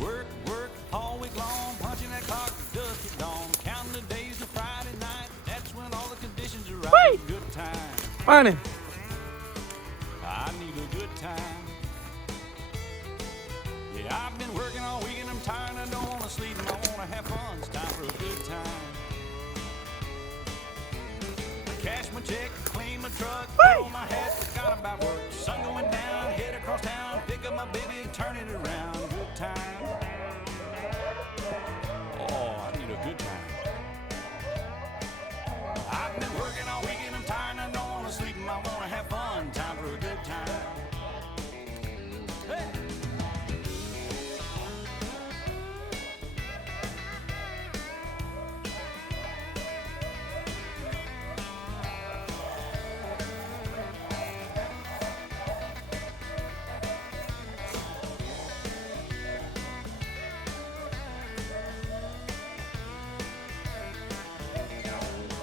Work, work, all week long, punching that clock, dust at dawn, counting the days to Friday night. That's when all the conditions are right. Good time. Funny. I need a good time. Yeah, I've been working all week and I'm tired. I don't want to sleep and I want to have fun. It's time for a good time. Cash my check, clean my truck, put on my hat, forgot about work. Sun going down, head across town, pick up my baby, turn it around. Good time. Oh, I need a good time. I've been working all week and I'm tired and I don't want to sleep and I want to have fun. Time for a good time. Hey!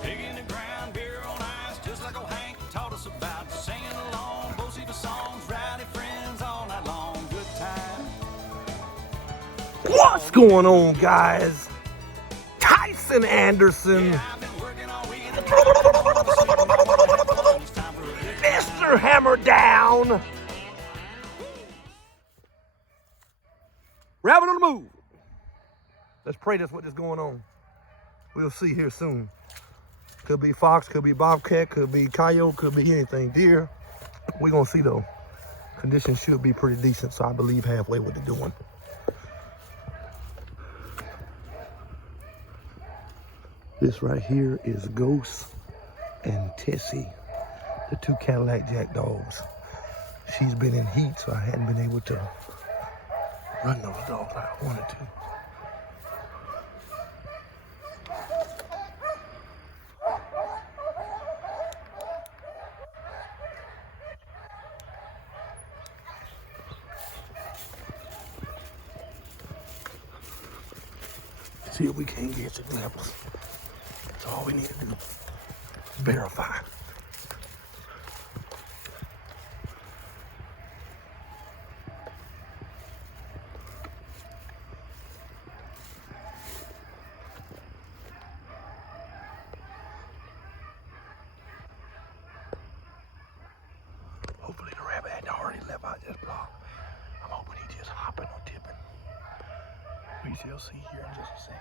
Digging the ground, beer on ice, just like old Hank taught us about. Singing along, both the songs, rowdy friends all night long. Good time. What's going on, guys? Tyson Anderson, I've been working all week and I'm tired. I don't want to sleep and I want to have fun. It's time for a good time. Mr. Hammer Down. Rabbit on the move. Let's pray that's what is going on. We'll see here soon. Could be fox, could be bobcat, could be coyote, could be anything. Deer, we're gonna see though. Conditions should be pretty decent, so I believe halfway what they're doing. This right here is Ghost and Tessie, the two Cadillac Jack dogs. She's been in heat, so I hadn't been able to run those dogs like I wanted to. See if we can't get some levels. That's all we need to do. Verify. Hopefully the rabbit hadn't already left out this block. I'm hoping he just hopping or tipping. We shall see here in just a second.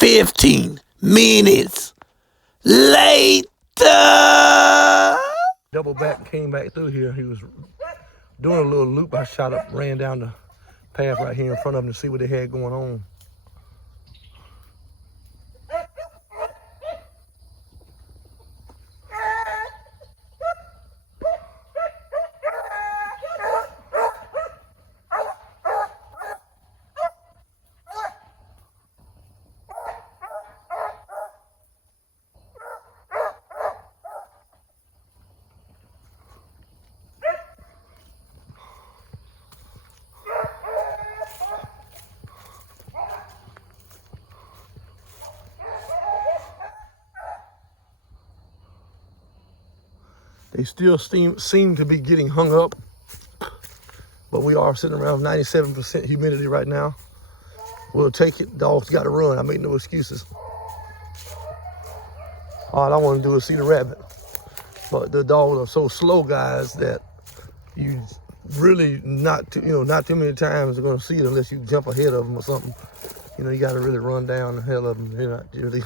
$15 later. Double back and came back through here. He was doing a little loop. I shot up, ran down the path right here in front of him to see what they had going on. They still seem to be getting hung up, but we are sitting around 97% humidity right now. We'll take it. Dogs got to run. I make no excuses. All I want to do is see the rabbit. But the dogs are so slow, guys, that you really not too many times are going to see it unless you jump ahead of them or something. You know, you got to really run down the hell of them. You're not really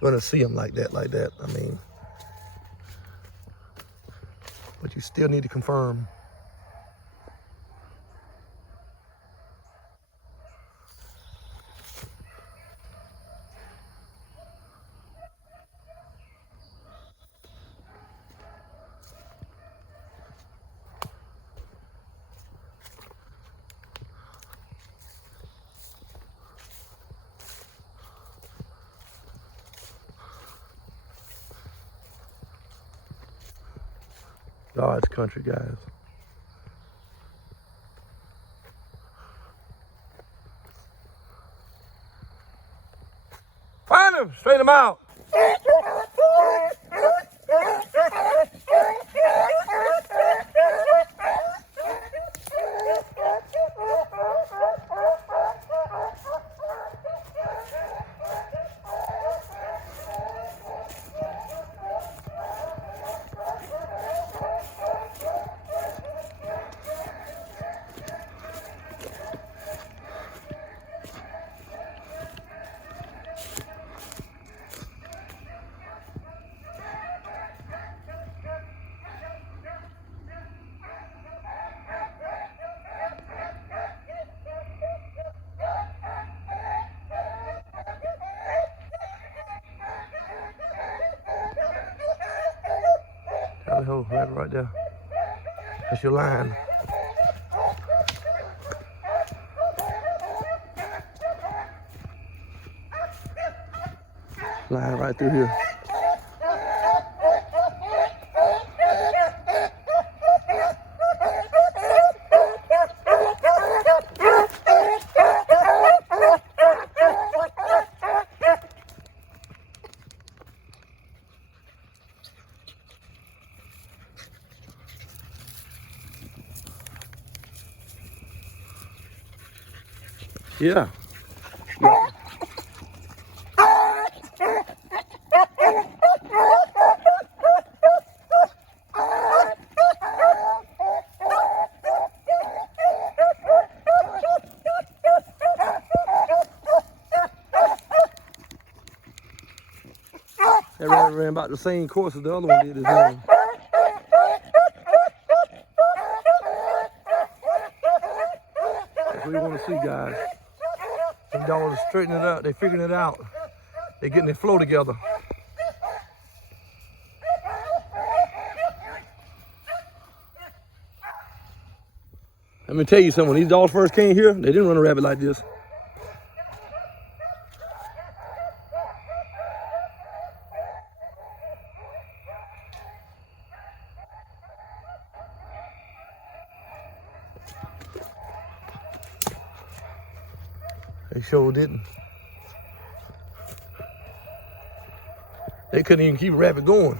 going to see them like that. I mean, but you still need to confirm. Oh, it's country, guys. Find him! Straighten him out! Right there. That's your line. Line right through here. Yeah. That ran about the same course as the other one did. That's what you want to see, guys. Them dogs are straightening it out. They're figuring it out. They're getting their flow together. Let me tell you something. When these dogs first came here, they didn't run a rabbit like this. They sure didn't. They couldn't even keep a rabbit going.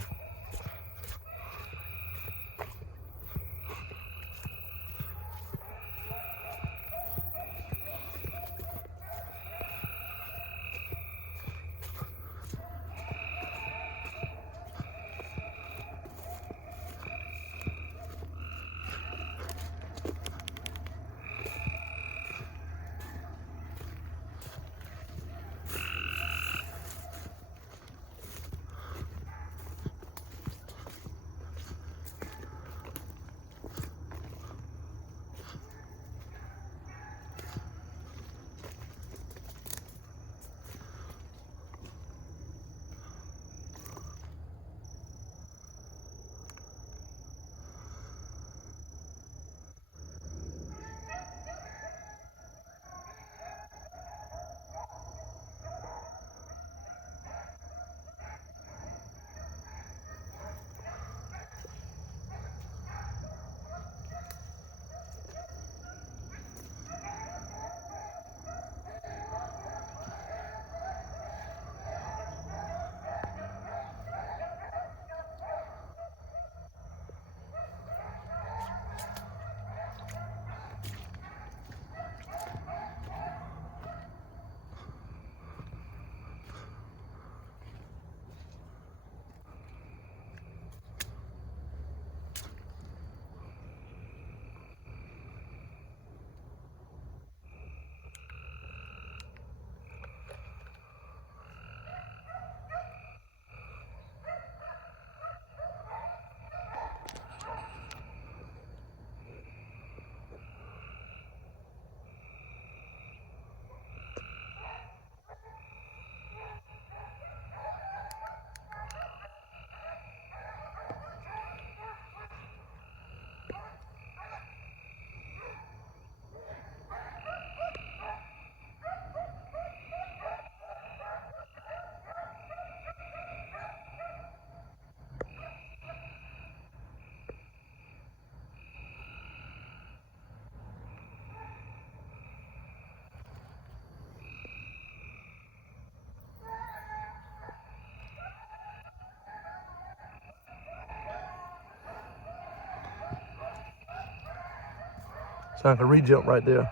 like a re-jump right there.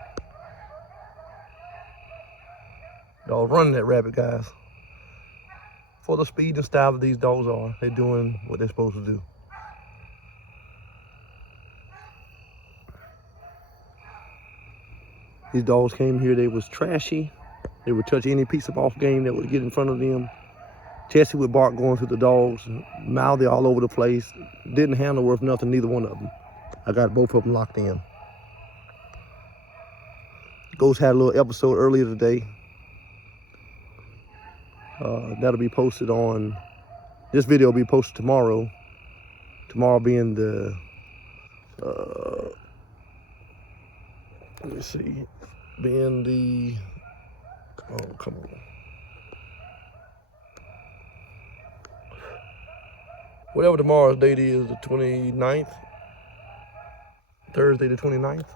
Dog running that rabbit, guys. For the speed and style that these dogs are, they're doing what they're supposed to do. These dogs came here, they was trashy. They would touch any piece of off game that would get in front of them. Tessie would bark going through the dogs, mouthy all over the place. Didn't handle worth nothing, neither one of them. I got both of them locked in. Ghost had a little episode earlier today. That'll be posted on, this video will be posted tomorrow. Tomorrow being the, let me see, being the, oh, come on. Whatever tomorrow's date is, the 29th, Thursday the 29th.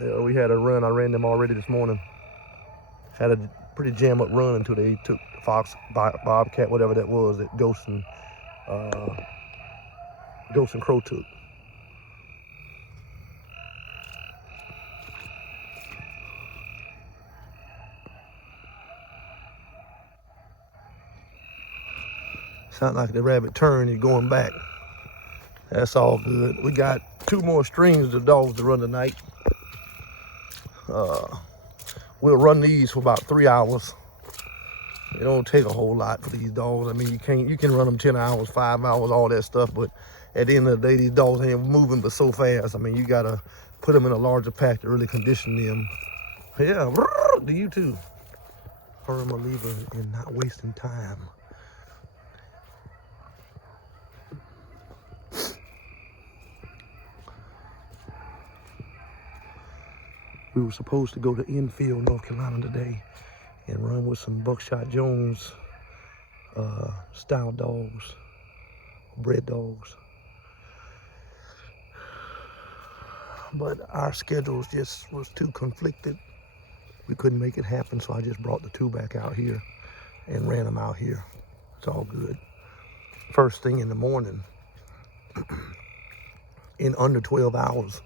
Yeah, we had a run, I ran them already this morning. Had a pretty jam up run until they took Fox, Bobcat, whatever that was, that Ghost and Crow took. Sound like the rabbit turned, he's going back. That's all good. We got 2 more strings of dogs to run tonight. We'll run these for about 3 hours. It don't take a whole lot for these dogs. I mean, you can run them 10 hours, 5 hours, all that stuff, but at the end of the day, these dogs ain't moving but so fast. I mean, you gotta put them in a larger pack to really condition them. Yeah, do you too. Firm believer in not wasting time. We were supposed to go to Enfield, North Carolina today and run with some Buckshot Jones style dogs, bred dogs. But our schedules just was too conflicted. We couldn't make it happen, so I just brought the 2 back out here and ran them out here. It's all good. First thing in the morning, in under 12 hours,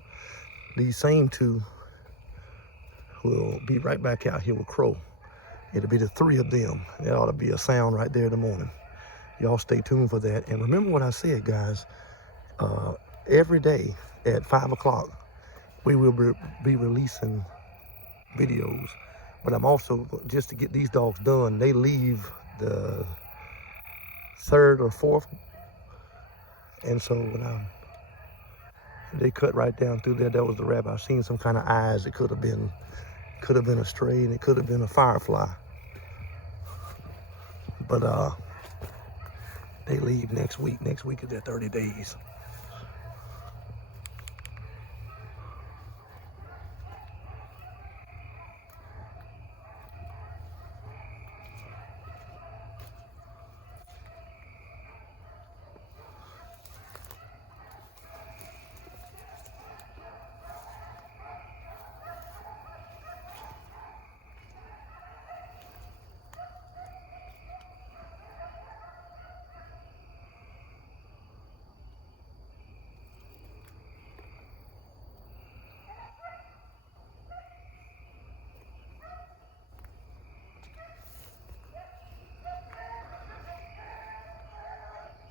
these same 2 will be right back out here with Crow. It'll be the 3 of them. That ought to be a sound right there in the morning. Y'all stay tuned for that. And remember what I said, guys. Every day at 5 o'clock, we will be releasing videos. But I'm also, just to get these dogs done, they leave the 3rd or 4th. And so when they cut right down through there, that was the rabbit. I've seen some kind of eyes. It could have been a stray, and it could have been a firefly. But they leave next week. Next week is their 30 days.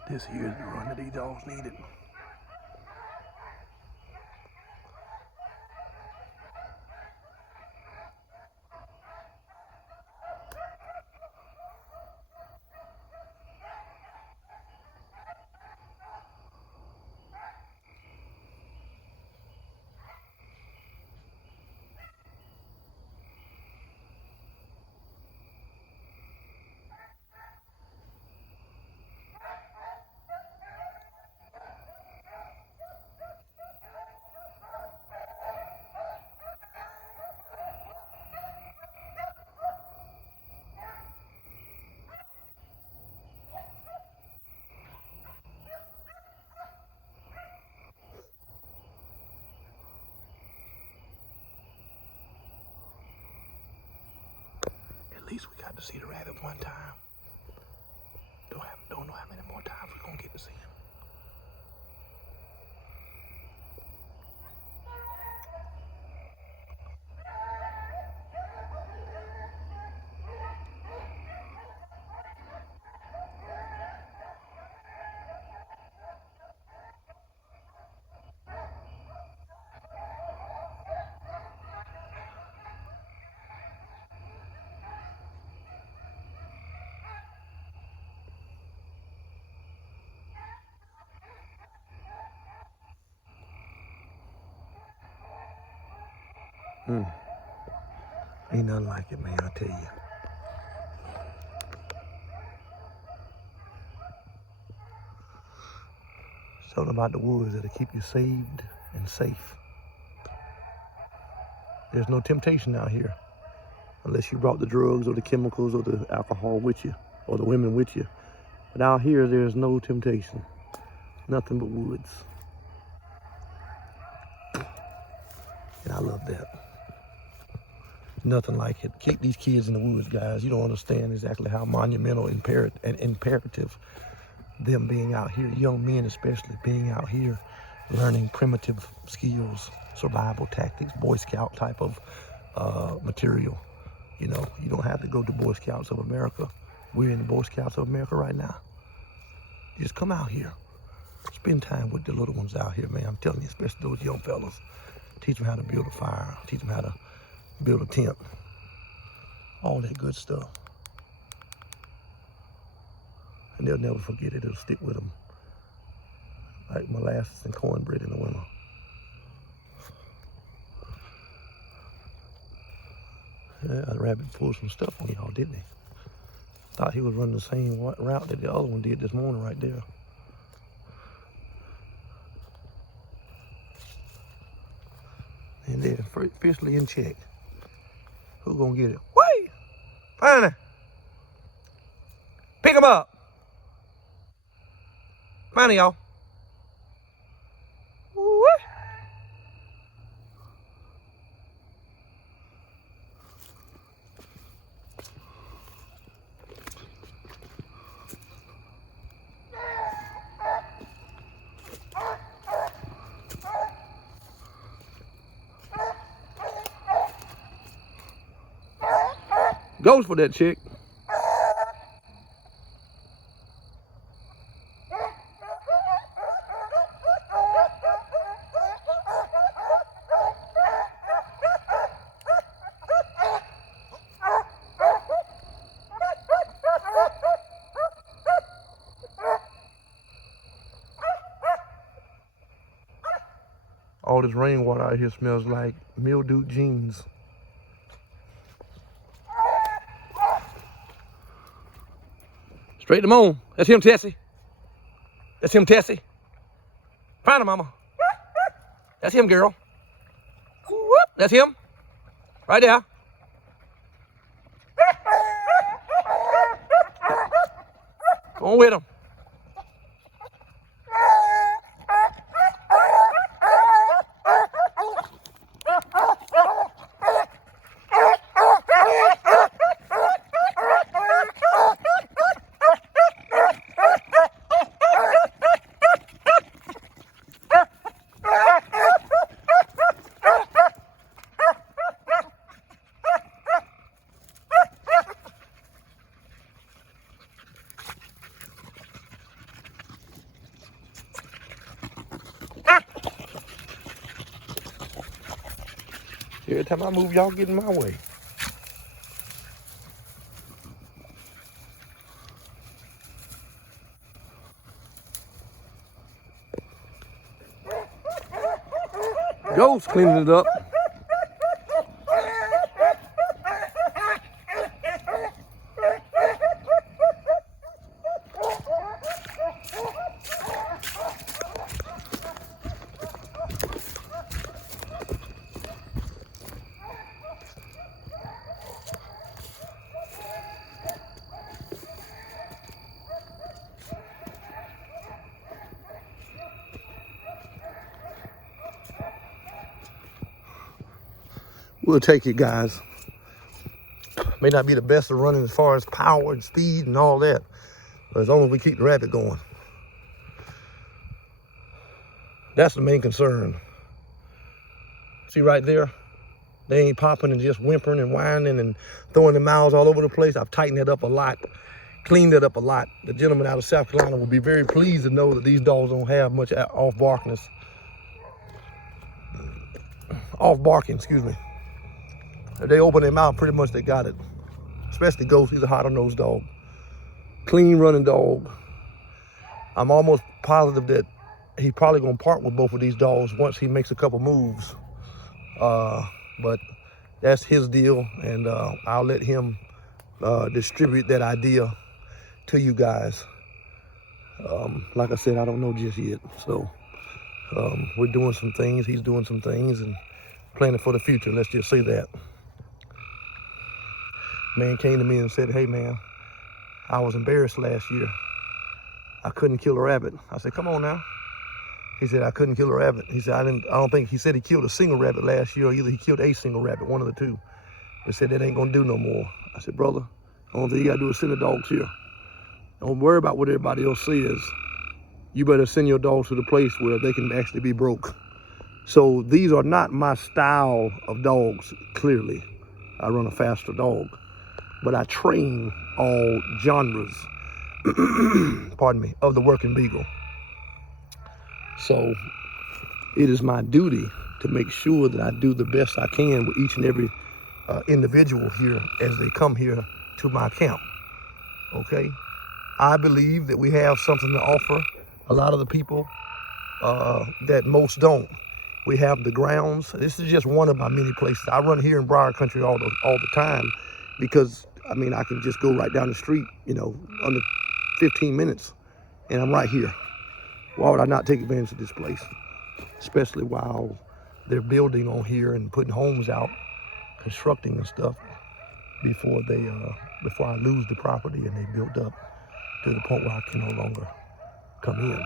This here's the run that these dogs needed. At least we got to see the rabbit one time. Don't know how many more times we're gonna get to see him. Ain't nothing like it, man, I tell you. Something about the woods that'll keep you saved and safe. There's no temptation out here unless you brought the drugs or the chemicals or the alcohol with you or the women with you. But out here, there's no temptation. Nothing but woods. And I love that. Nothing like it. Keep these kids in the woods, guys. You don't understand exactly how monumental and imperative them being out here, young men especially, being out here, learning primitive skills, survival tactics, Boy Scout type of material. You know, you don't have to go to Boy Scouts of America. We're in the Boy Scouts of America right now. Just come out here. Spend time with the little ones out here, man. I'm telling you, especially those young fellas. Teach them how to build a fire. Teach them how to build a tent. All that good stuff. And they'll never forget it. It'll stick with them. Like molasses and cornbread in the winter. Yeah, the rabbit pulled some stuff on y'all, didn't he? Thought he was running the same route that the other one did this morning right there. And they're officially in check. Who's gonna get it? Wait! Finally! Pick him up! Finally, y'all. Goes for that chick. All this rainwater out here smells like mildewed jeans. Straight to the moon. That's him, Tessie. That's him, Tessie. Find him, mama. That's him, girl. That's him. Right there. Go on with him. Every time I move, y'all get in my way. Ghost cleaning it up. We'll take it, guys. May not be the best of running as far as power and speed and all that, but as long as we keep the rabbit going. That's the main concern. See right there? They ain't popping and just whimpering and whining and throwing their mouths all over the place. I've tightened it up a lot, cleaned it up a lot. The gentleman out of South Carolina will be very pleased to know that these dogs don't have much off barking, excuse me. If they open their mouth, pretty much they got it. Especially Ghost, he's a hard-nosed dog. Clean running dog. I'm almost positive that he's probably gonna part with both of these dogs once he makes a couple moves. But that's his deal, and I'll let him distribute that idea to you guys. Like I said, I don't know just yet. So we're doing some things, he's doing some things, and planning for the future, let's just say that. Man came to me and said, hey man, I was embarrassed last year. I couldn't kill a rabbit. I said, come on now. He said, I couldn't kill a rabbit. He said, he said he killed a single rabbit last year, or either he killed a single rabbit, one of the two. He said, that ain't gonna do no more. I said, brother, the only thing you gotta do is send the dogs here. Don't worry about what everybody else says. You better send your dogs to the place where they can actually be broke. So these are not my style of dogs, clearly. I run a faster dog, but I train all genres, pardon me, of the working beagle. So it is my duty to make sure that I do the best I can with each and every individual here as they come here to my camp, okay? I believe that we have something to offer a lot of the people that most don't. We have the grounds. This is just one of my many places. I run here in Briar Country all the time because, I mean, I can just go right down the street, you know, under 15 minutes, and I'm right here. Why would I not take advantage of this place? Especially while they're building on here and putting homes out, constructing and stuff before I lose the property and they build up to the point where I can no longer come in.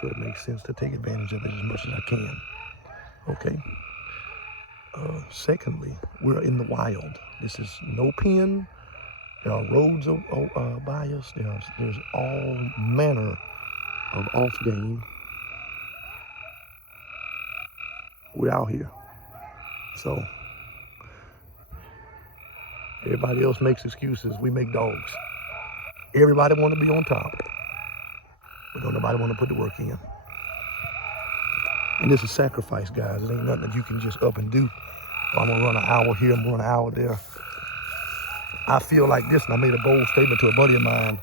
So it makes sense to take advantage of it as much as I can. Okay. Secondly, we're in the wild. This is no pen. There are roads by us. There's all manner of off game. We're out here. So everybody else makes excuses. We make dogs. Everybody want to be on top, but don't nobody want to put the work in. And this is sacrifice, guys. It ain't nothing that you can just up and do. Oh, I'm gonna run an hour here, I'm gonna run an hour there. I feel like this, and I made a bold statement to a buddy of mine.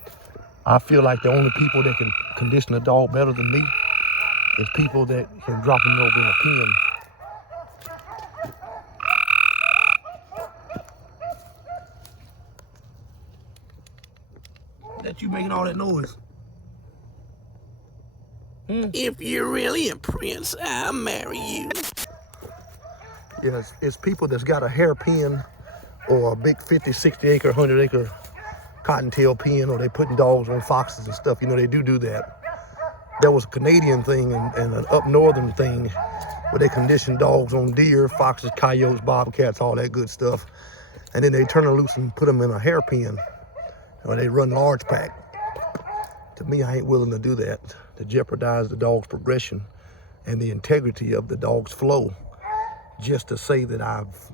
I feel like the only people that can condition a dog better than me is people that can drop him over in a pen. That you making all that noise? If you're really a prince, I'll marry you. Yeah, it's people that's got a hairpin or a big 50, 60 acre, 100 acre cottontail pen, or they putting dogs on foxes and stuff. You know, they do that. That was a Canadian thing and an up northern thing where they condition dogs on deer, foxes, coyotes, bobcats, all that good stuff. And then they turn them loose and put them in a hairpin, or they run large pack. To me, I ain't willing to do that, to jeopardize the dog's progression and the integrity of the dog's flow, just to say that I've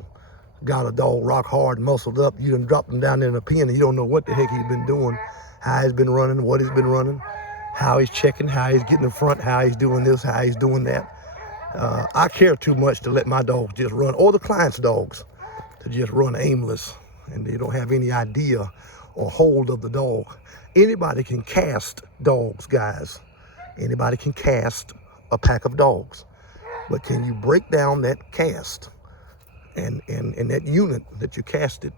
got a dog rock hard, muscled up. You done dropped him down there in a pen and you don't know what the heck he's been doing, how he's been running, what he's been running, how he's checking, how he's getting in front, how he's doing this, how he's doing that. I care too much to let my dogs just run, or the client's dogs, to just run aimless, and they don't have any idea or hold of the dog. Anybody can cast dogs, guys. Anybody can cast a pack of dogs. But can you break down that cast and that unit that you casted,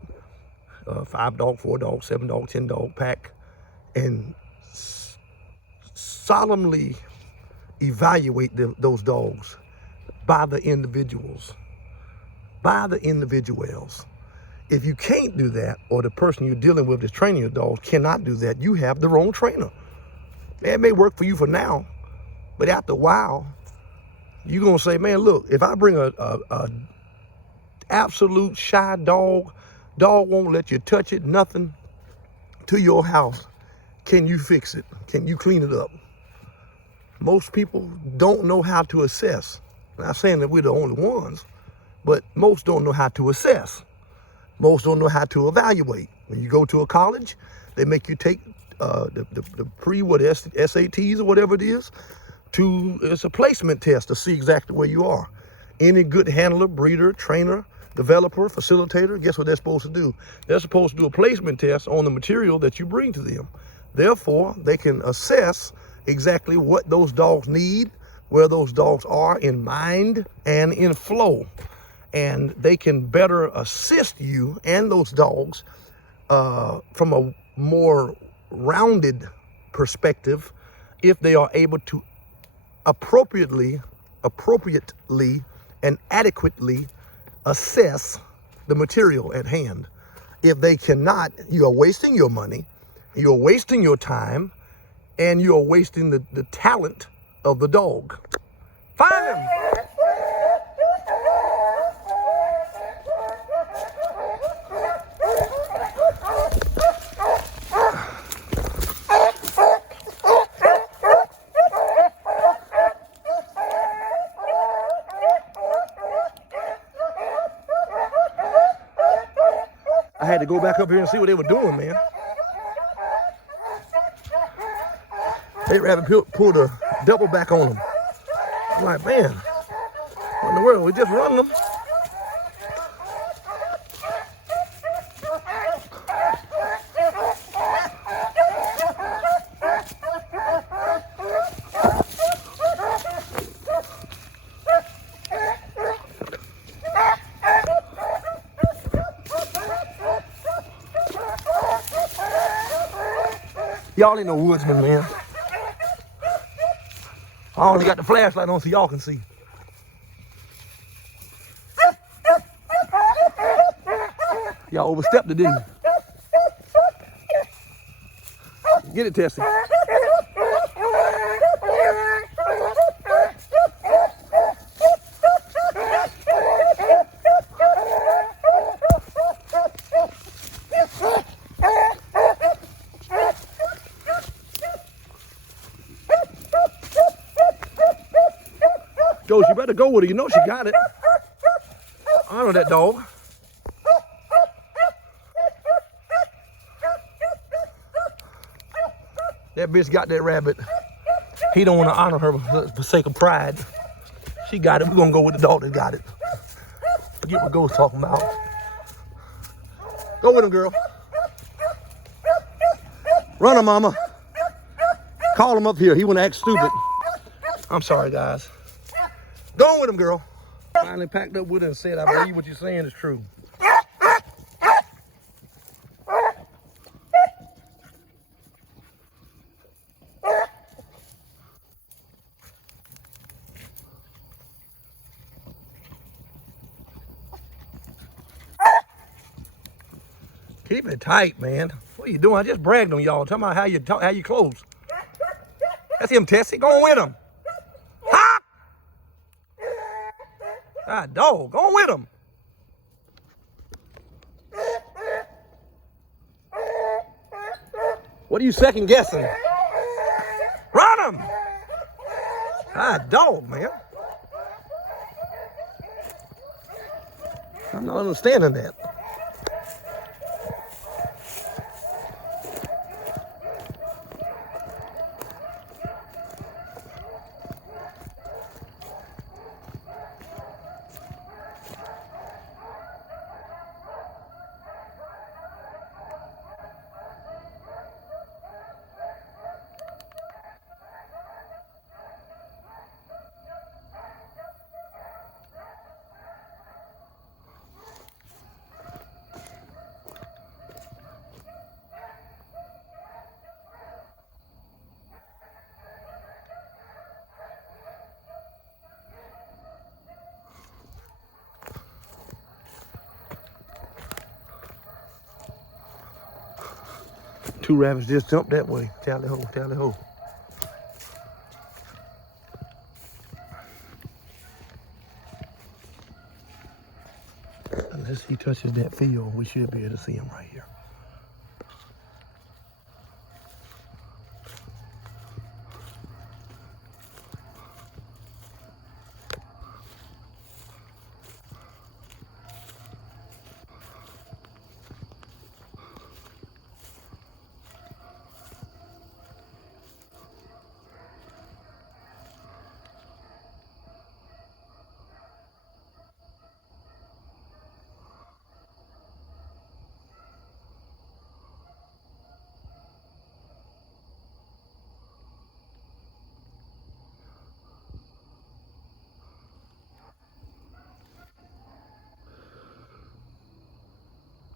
5 dog, 4 dog, 7 dog, 10 dog pack, and solemnly evaluate those dogs by the individuals, by the individuals. If you can't do that, or the person you're dealing with that's training your dogs cannot do that, you have the wrong trainer. It may work for you for now, but after a while, you're gonna say, man, look, if I bring a absolute shy dog won't let you touch it, nothing, to your house, can you fix it? Can you clean it up? Most people don't know how to assess. I'm not saying that we're the only ones, but most don't know how to assess. Most don't know how to evaluate. When you go to a college, they make you take the SATs or whatever it is, it's a placement test to see exactly where you are. Any good handler, breeder, trainer, developer, facilitator, guess what they're supposed to do? They're supposed to do a placement test on the material that you bring to them. Therefore, they can assess exactly what those dogs need, where those dogs are in mind and in flow. and they can better assist you and those dogs from a more rounded perspective if they are able to appropriately and adequately assess the material at hand. If they cannot, you are wasting your money, you are wasting your time, and you are wasting the talent of the dog. Find him! I had to go back up here and see what they were doing, man. They rabbit pulled a double back on them. I'm like, man, what in the world? We just running them. Y'all ain't no woodsman, man. I only got the flashlight on so y'all can see. Y'all overstepped it, didn't you? Get it, Tessie. Joe, you better go with her. You know she got it. I know that dog. That bitch got that rabbit. He don't want to honor her for sake of pride. She got it. We're going to go with the dog that got it. Forget what Go's talking about. Go with him, girl. Run him, mama. Call him up here. He want to act stupid. I'm sorry, guys. Go with him, girl. Finally packed up with her and said, I believe what you're saying is true. Keep it tight, man. What are you doing? I just bragged on y'all. Talking about how you close. That's him, Tessie. Go on with him. Ha! Ah, dog. Go on with him. What are you second guessing? Run him! Ah, dog, man. I'm not understanding that. Two rabbits just jumped that way. Tally ho, tally ho. Unless he touches that field, we should be able to see him right here.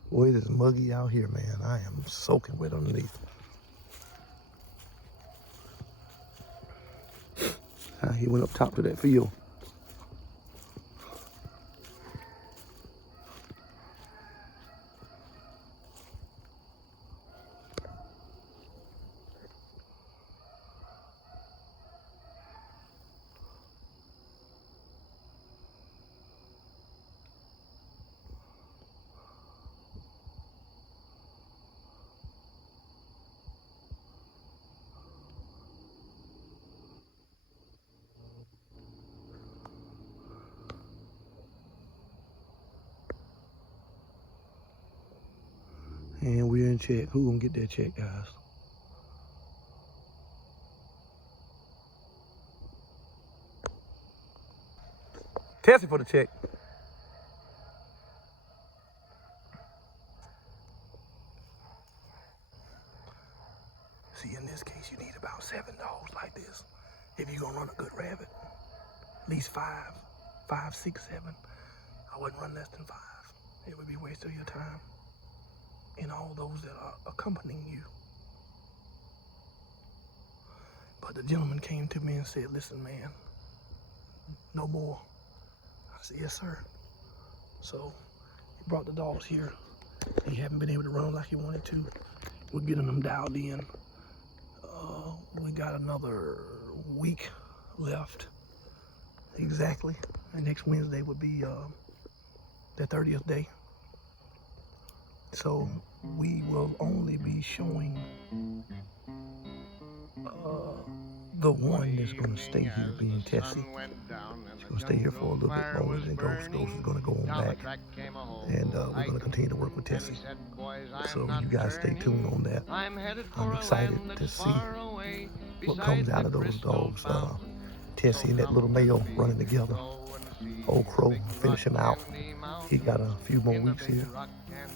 Boy, it is muggy out here, man. I am soaking wet underneath. He went up top to that field. And we're in check. Who gonna get that check, guys? Tessie for the check. See, in this case, you need about 7 dogs like this. If you're gonna run a good rabbit, at least 5, 6, 7. I wouldn't run less than 5. It would be a waste of your time and all those that are accompanying you. But the gentleman came to me and said, listen, man, no more. I said, yes, sir. So he brought the dogs here. He haven't been able to run like he wanted to. We're getting them dialed in. We got another week left, exactly. And next Wednesday would be the 30th day. So we will only be showing the one that's going to stay here, being Tessie. She's going to stay here for a little bit longer than Ghost. Ghost is going to go on back. And we're going to continue to work with Tessie. So you guys stay tuned on that. I'm excited to see what comes out of those dogs. Tessie and that little male running together. Old Crow, finish him out. He got a few more weeks here.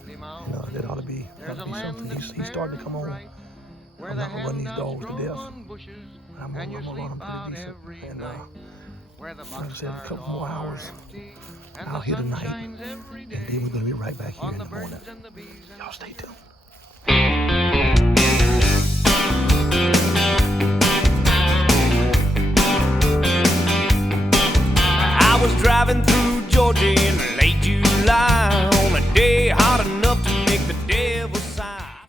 And that ought to be something. He's starting to come on. I'm not going to run these dogs to death. I'm going to run them pretty decent. And like I said, a couple more hours out here tonight. And then we're going to be right back here in the morning. Y'all stay tuned.